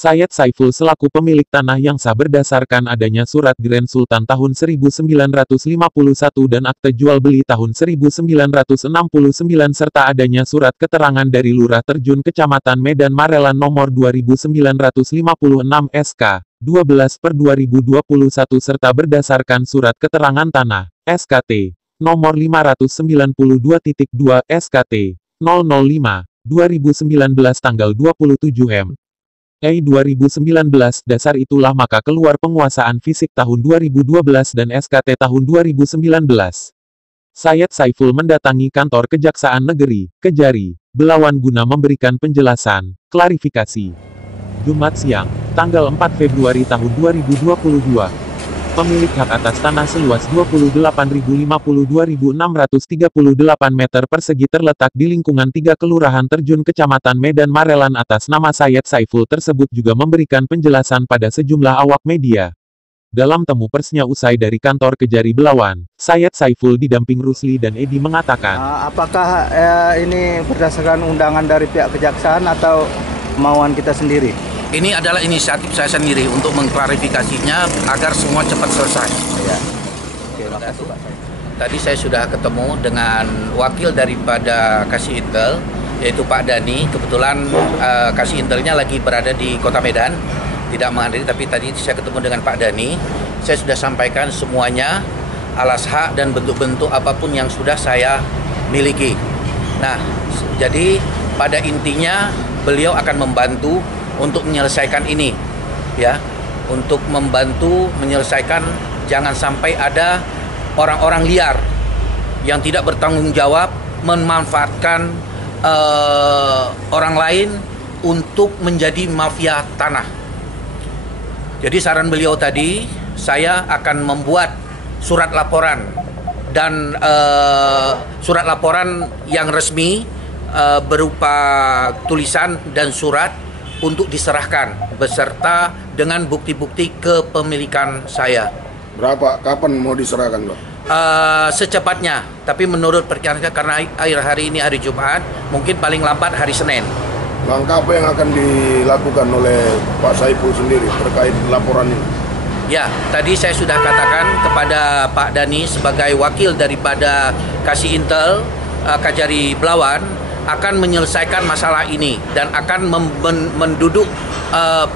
Sayyid Saiful selaku pemilik tanah yang sah berdasarkan adanya surat Grand Sultan tahun 1951 dan akte jual beli tahun 1969 serta adanya surat keterangan dari Lurah Terjun Kecamatan Medan Marelan nomor 2956 SK 12/2021 serta berdasarkan surat keterangan tanah SKT nomor 592.2 SKT 005 2019 tanggal 27 M. 2019 dasar itulah maka keluar penguasaan fisik tahun 2012 dan SKT tahun 2019. Sayyid Saiful mendatangi kantor Kejaksaan Negeri, Kejari, Belawan guna memberikan penjelasan, klarifikasi. Jumat siang, tanggal 4 Februari tahun 2022. Pemilik hak atas tanah seluas 28.052.638 meter persegi terletak di lingkungan 3 Kelurahan Terjun Kecamatan Medan Marelan atas nama Sayyid Saiful tersebut juga memberikan penjelasan pada sejumlah awak media. Dalam temu persnya usai dari kantor Kejari Belawan, Sayyid Saiful didamping Rusli dan Edi mengatakan, apakah ini berdasarkan undangan dari pihak kejaksaan atau kemauan kita sendiri? Ini adalah inisiatif saya sendiri untuk mengklarifikasinya agar semua cepat selesai. Ya. Oke, makasih Pak. Tadi saya sudah ketemu dengan wakil daripada Kasih Intel, yaitu Pak Dani. Kebetulan Kasih Intelnya lagi berada di Kota Medan, tidak menghadiri, tapi tadi saya ketemu dengan Pak Dani. Saya sudah sampaikan semuanya, alas hak dan bentuk-bentuk apapun yang sudah saya miliki. Nah, jadi pada intinya beliau akan membantu untuk menyelesaikan ini, ya, untuk membantu menyelesaikan, jangan sampai ada orang-orang liar yang tidak bertanggung jawab memanfaatkan orang lain untuk menjadi mafia tanah. Jadi saran beliau tadi, saya akan membuat surat laporan dan surat laporan yang resmi berupa tulisan dan surat untuk diserahkan beserta dengan bukti-bukti kepemilikan saya. Kapan mau diserahkan, Pak? Secepatnya, tapi menurut perkiraan karena akhir hari ini hari Jumat, mungkin paling lambat hari Senin. Langkah apa yang akan dilakukan oleh Pak Saiful sendiri terkait laporan ini? Ya, tadi saya sudah katakan kepada Pak Dani sebagai wakil daripada Kasih Intel Kejari Belawan akan menyelesaikan masalah ini dan akan menduduk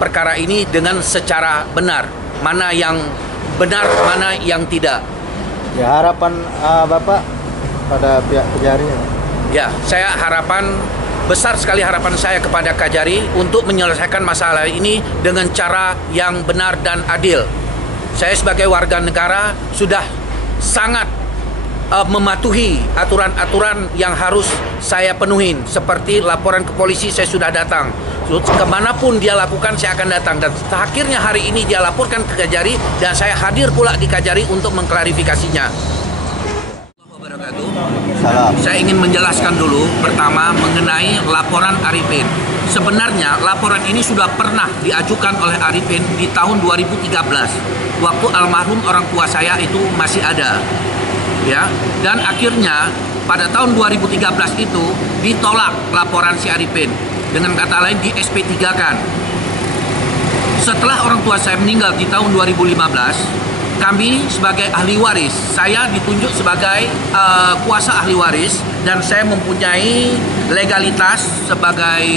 perkara ini dengan secara benar, mana yang benar, mana yang tidak. Ya, harapan Bapak pada pihak Kejari? Ya, saya besar sekali harapan saya kepada Kejari untuk menyelesaikan masalah ini dengan cara yang benar dan adil. Saya sebagai warga negara sudah sangat mematuhi aturan-aturan yang harus saya penuhin, seperti laporan ke polisi saya sudah datang, kemanapun dia lakukan saya akan datang, dan akhirnya hari ini dia laporkan ke Kejari dan saya hadir pula di Kejari untuk mengklarifikasinya. Salam. Saya ingin menjelaskan dulu pertama mengenai laporan Arifin. Sebenarnya laporan ini sudah pernah diajukan oleh Arifin di tahun 2013 waktu almarhum orang tua saya itu masih ada. Ya, dan akhirnya pada tahun 2013 itu ditolak laporan si Arifin, dengan kata lain di SP3 kan. Setelah orang tua saya meninggal di tahun 2015, kami sebagai ahli waris, saya ditunjuk sebagai kuasa ahli waris dan saya mempunyai legalitas sebagai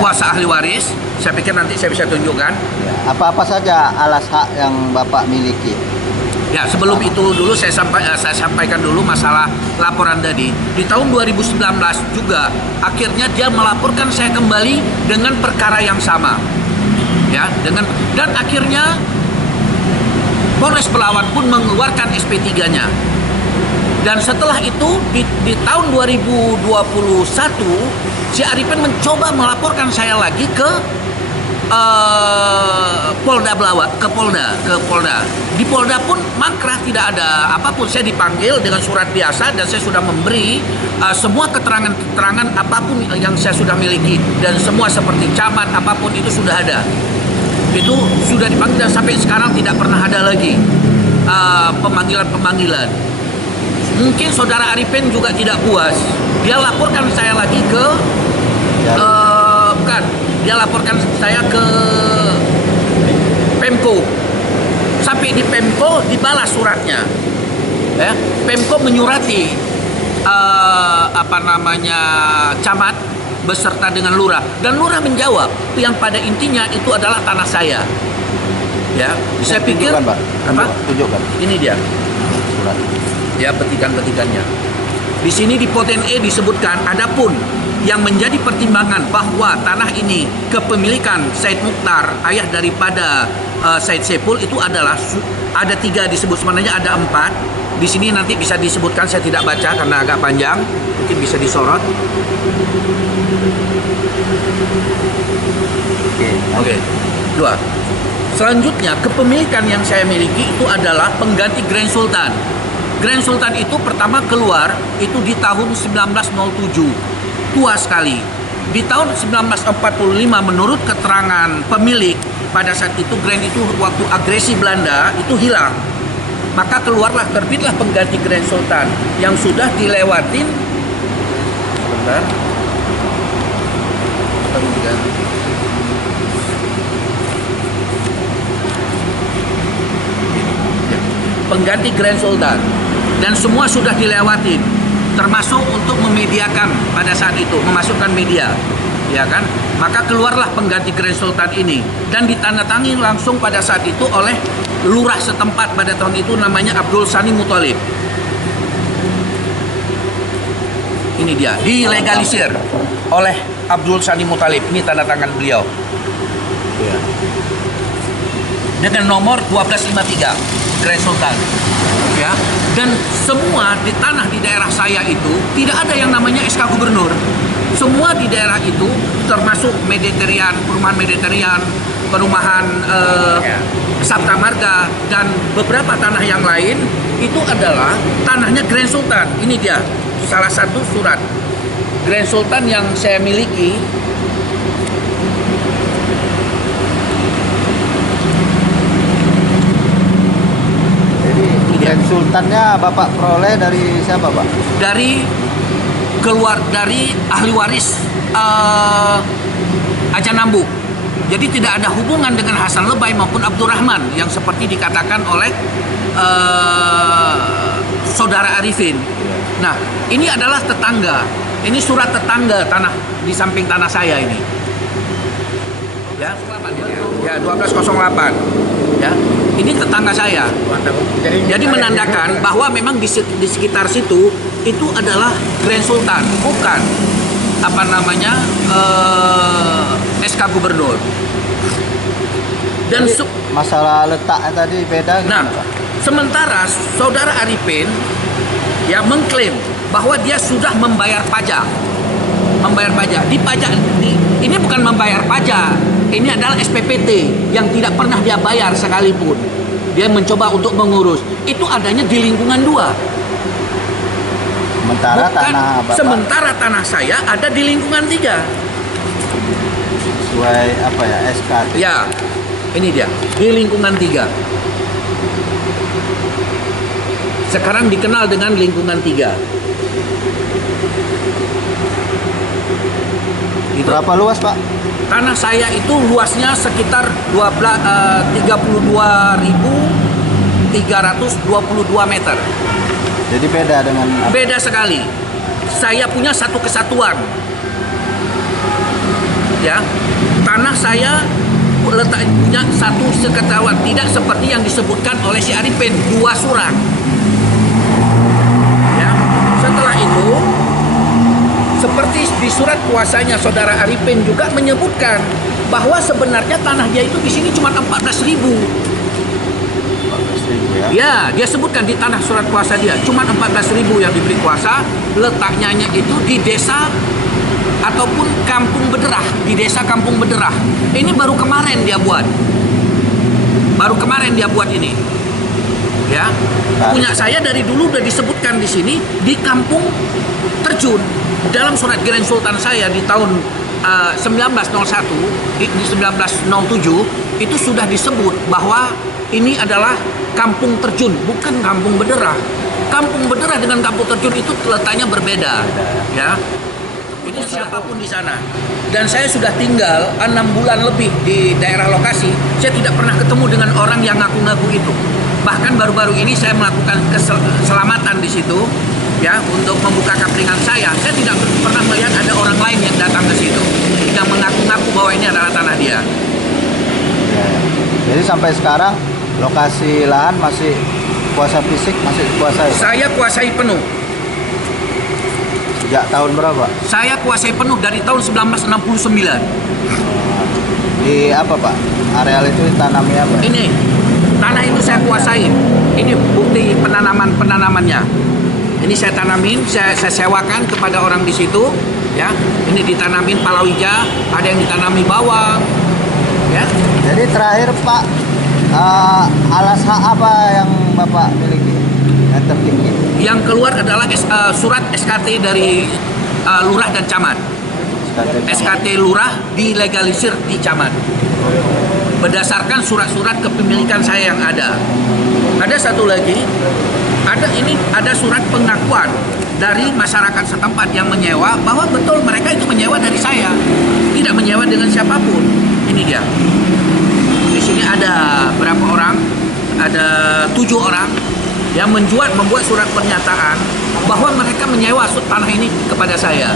kuasa ahli waris. Saya pikir nanti saya bisa tunjukkan. Apa-apa saja alas hak yang Bapak miliki? Ya, sebelum itu dulu saya sampaikan dulu masalah laporan tadi. Di tahun 2019 juga akhirnya dia melaporkan saya kembali dengan perkara yang sama. Ya, dan akhirnya Polres Belawan pun mengeluarkan SP3-nya. Dan setelah itu di tahun 2021 si Arifin mencoba melaporkan saya lagi ke Polda Belawan, ke Polda. Di Polda pun mangkrak, tidak ada apapun. Saya dipanggil dengan surat biasa dan saya sudah memberi semua keterangan apapun yang saya sudah miliki, dan semua seperti camat apapun itu sudah ada. Itu sudah dipanggil dan sampai sekarang tidak pernah ada lagi pemanggilan. Mungkin saudara Arifin juga tidak puas. Dia laporkan saya lagi ke bukan dia laporkan saya ke Pemko. Sampai di Pemko dibalas suratnya. Ya, Pemko menyurati camat beserta dengan lurah, dan lurah menjawab yang pada intinya itu adalah tanah saya. Ya, saya pikir Tunjukkan, Pak. apa? Tunjukkan Ini dia. surat. Ya, petikan-petikannya. Di sini di poten E disebutkan, adapun yang menjadi pertimbangan bahwa tanah ini kepemilikan Said Mukhtar, ayah daripada Said Saiful, itu adalah ada 3 disebut, sebenarnya ada 4. Di sini nanti bisa disebutkan, saya tidak baca karena agak panjang, mungkin bisa disorot. Oke. 2. Selanjutnya, kepemilikan yang saya miliki itu adalah pengganti Grand Sultan. Grand Sultan itu pertama keluar itu di tahun 1907. Tua sekali. Di tahun 1945 menurut keterangan pemilik, pada saat itu Grand itu waktu agresi Belanda itu hilang. Maka terbitlah pengganti Grand Sultan yang sudah dilewatin. Sebentar. Pengganti Grand Sultan, dan semua sudah dilewatin, termasuk untuk memediakan pada saat itu, memasukkan media, ya kan? Maka keluarlah pengganti Grand Sultan ini dan ditandatangani langsung pada saat itu oleh lurah setempat pada tahun itu, namanya Abdul Sani Muthalib. Ini dia, dilegalisir oleh Abdul Sani Muthalib. Ini tanda tangan beliau. Ya. Dengan nomor 1253 Grand Sultan. Ya. Dan semua di tanah di daerah saya itu tidak ada yang namanya SK Gubernur. Semua di daerah itu termasuk Mediterranean, perumahan Sabta Marga, dan beberapa tanah yang lain itu adalah tanahnya Grand Sultan. Ini dia salah satu surat Grand Sultan yang saya miliki. Jadi Grand Sultannya Bapak peroleh dari siapa, Pak? Dari ahli waris Aja Nambu. Jadi tidak ada hubungan dengan Hasan Lebay maupun Abdurrahman yang seperti dikatakan oleh saudara Arifin. Nah, ini adalah tetangga. Ini surat tetangga tanah di samping tanah saya ini. Ya, 1208. Ya, ini tetangga saya. Jadi menandakan bahwa memang di sekitar situ itu adalah Grand Sultan, bukan SK Gubernur. Dan masalah letaknya tadi beda. Nah, Pak? sementara saudara Arifin ya mengklaim bahwa dia sudah membayar pajak. Ini bukan membayar pajak. Ini adalah SPPT yang tidak pernah dia bayar sekalipun. Dia mencoba untuk mengurus. Itu adanya di lingkungan 2. Sementara tanah saya ada di lingkungan 3. Sesuai SK. Ya, ini dia di lingkungan 3. Sekarang dikenal dengan lingkungan 3. Berapa luas, Pak? Tanah saya itu luasnya sekitar 32.322 meter. Jadi beda dengan Beda sekali. Saya punya satu kesatuan. Ya. Tanah saya letaknya satu kesatuan, tidak seperti yang disebutkan oleh si Arifin 2 surat. Ya. Setelah itu seperti di surat kuasanya saudara Arifin juga menyebutkan bahwa sebenarnya tanah dia itu di sini cuma 14.000. Ya, dia sebutkan di tanah surat kuasa dia cuma 14.000 yang diberi kuasa. Letaknya itu di desa ataupun Kampung Bederah, di desa Kampung Bederah. Ini baru kemarin dia buat. Ini. Ya. Punya saya dari dulu udah disebutkan di sini di Kampung Terjun. Dalam surat Grand Sultan saya di tahun 1901 di 1907 itu sudah disebut bahwa ini adalah Kampung Terjun, bukan Kampung Bederah. Kampung Bederah dengan Kampung Terjun itu letaknya berbeda, ya. itu siapapun di sana. Dan saya sudah tinggal 6 bulan lebih di daerah lokasi, saya tidak pernah ketemu dengan orang yang ngaku-ngaku itu. Bahkan baru-baru ini saya melakukan keselamatan di situ, ya, untuk membuka kaplingan saya. Saya tidak pernah melihat ada orang lain yang datang ke situ yang mengaku-ngaku bahwa ini adalah tanah dia. Jadi sampai sekarang lokasi lahan masih kuasa fisik, masih kuasai? Saya kuasai penuh. Sejak tahun berapa? Saya kuasai penuh dari tahun 1969. Di apa Pak? Areal itu ditanami apa? Ini, tanah itu saya kuasai. Ini bukti penanamannya. Ini saya tanamin, saya sewakan kepada orang di situ, ya. Ini ditanamin palawija, ada yang ditanami bawang, ya. Jadi terakhir Pak, alas hak apa yang Bapak miliki yang tertinggi? Yang keluar adalah surat SKT dari lurah dan camat. SKT lurah dilegalisir di camat. Berdasarkan surat-surat kepemilikan saya yang ada. Ada satu lagi, ada surat pengakuan dari masyarakat setempat yang menyewa bahwa betul mereka itu menyewa dari saya, tidak menyewa dengan siapapun. Ini dia. Di sini ada berapa orang? Ada 7 orang yang membuat surat pernyataan bahwa mereka menyewa tanah ini kepada saya.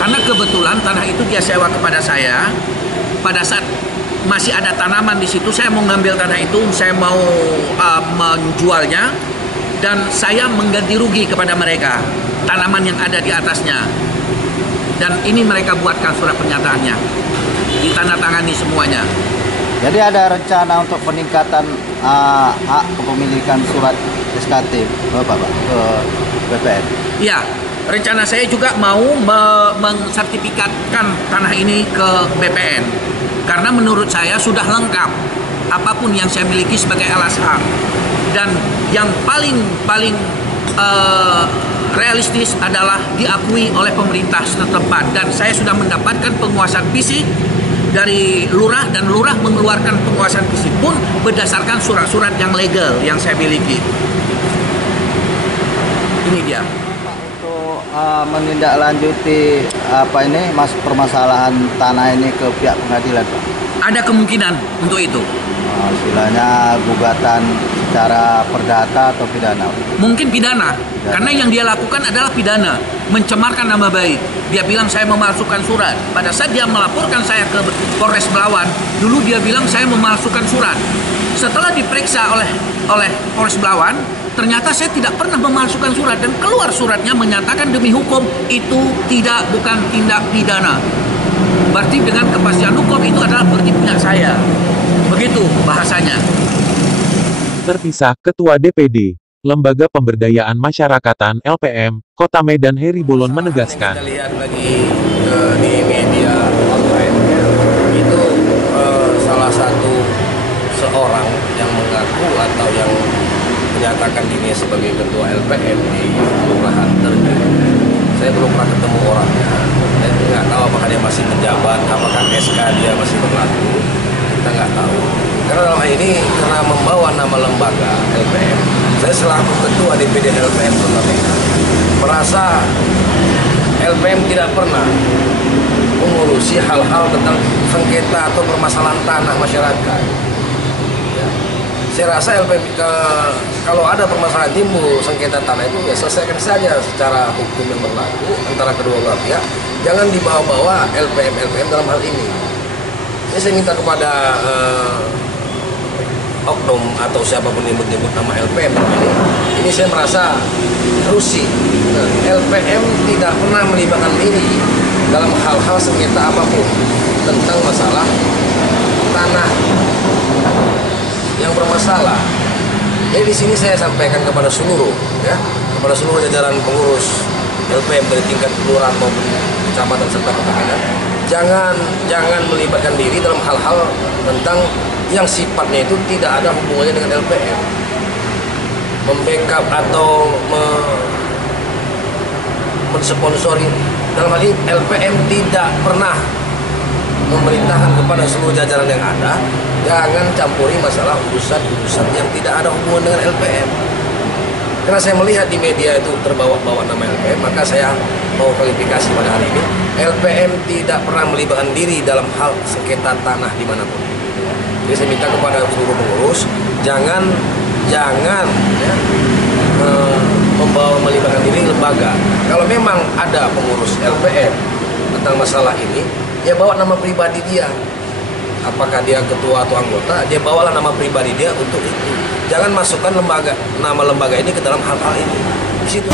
Karena kebetulan tanah itu dia sewa kepada saya. Pada saat masih ada tanaman di situ, saya mau ngambil tanah itu, saya mau menjualnya, dan saya mengganti rugi kepada mereka tanaman yang ada di atasnya. Dan ini mereka buatkan surat pernyataannya, ditandatangani semuanya. Jadi ada rencana untuk peningkatan hak kepemilikan surat SKT Bapak ke BPN? Iya, rencana saya juga mau mensertifikatkan tanah ini ke BPN. Karena menurut saya sudah lengkap apapun yang saya miliki sebagai alas hak. Dan yang paling realistis adalah diakui oleh pemerintah setempat. Dan saya sudah mendapatkan penguasaan fisik dari lurah, dan lurah mengeluarkan penguasaan fisik pun berdasarkan surat-surat yang legal yang saya miliki. Ini dia. Untuk menindaklanjuti permasalahan tanah ini ke pihak pengadilan, Pak? Ada kemungkinan untuk itu. Istilahnya gugatan secara perdata atau pidana? Mungkin pidana, karena yang dia lakukan adalah pidana, mencemarkan nama baik. Dia bilang saya memalsukan surat. Pada saat dia melaporkan saya ke Polres Belawan, dulu dia bilang saya memalsukan surat. Setelah diperiksa oleh Polres Belawan, ternyata saya tidak pernah memalsukan surat, dan keluar suratnya menyatakan demi hukum itu bukan tindak pidana. Berarti dengan kepastian hukum itu adalah berarti punya saya. Begitu bahasanya. Terpisah, Ketua DPD Lembaga Pemberdayaan Masyarakatan LPM Kota Medan Heri Bolon menegaskan. Kita lihat lagi di media online, itu salah satu seorang yang mengaku atau yang menyatakan dirinya sebagai ketua LPM di Kelurahan Terjun. Saya belum pernah ketemu orangnya, dan nggak tahu apakah dia masih menjabat, apakah SK dia masih berlaku, kita nggak tahu. Karena dalam hal ini, karena membawa nama lembaga LPM, saya selaku ketua DPD LPM Kota Medan merasa LPM tidak pernah mengurusi hal-hal tentang sengketa atau permasalahan tanah masyarakat. Ya. Saya rasa LPM kalau ada permasalahan timbul sengketa tanah itu ya selesaikan saja secara hukum yang berlaku antara kedua belah pihak. Jangan dibawa-bawa LPM dalam hal ini. Jadi saya minta kepada oknum atau siapapun yang menyebut nama LPM ini saya merasa rusi. LPM tidak pernah melibatkan diri dalam hal-hal sengketa apapun tentang masalah tanah yang bermasalah. Jadi di sini saya sampaikan kepada seluruh jajaran pengurus LPM dari tingkat kelurahan maupun kecamatan serta kota Medan, jangan melibatkan diri dalam hal-hal tentang yang sifatnya itu tidak ada hubungannya dengan LPM. Membackup atau mensponsori, dalam hal ini LPM tidak pernah memerintahkan kepada seluruh jajaran yang ada, jangan campuri masalah urusan yang tidak ada hubungan dengan LPM. Karena saya melihat di media itu terbawa-bawa nama LPM, maka saya mau klarifikasi pada hari ini, LPM tidak pernah melibatkan diri dalam hal sengketa tanah dimanapun. Jadi saya minta kepada seluruh pengurus, jangan ya, membawa melibatkan diri lembaga. Kalau memang ada pengurus LPM tentang masalah ini, ya bawa nama pribadi dia. Apakah dia ketua atau anggota, dia bawalah nama pribadi dia untuk itu. Jangan masukkan nama lembaga ini ke dalam hal-hal ini. Di situ.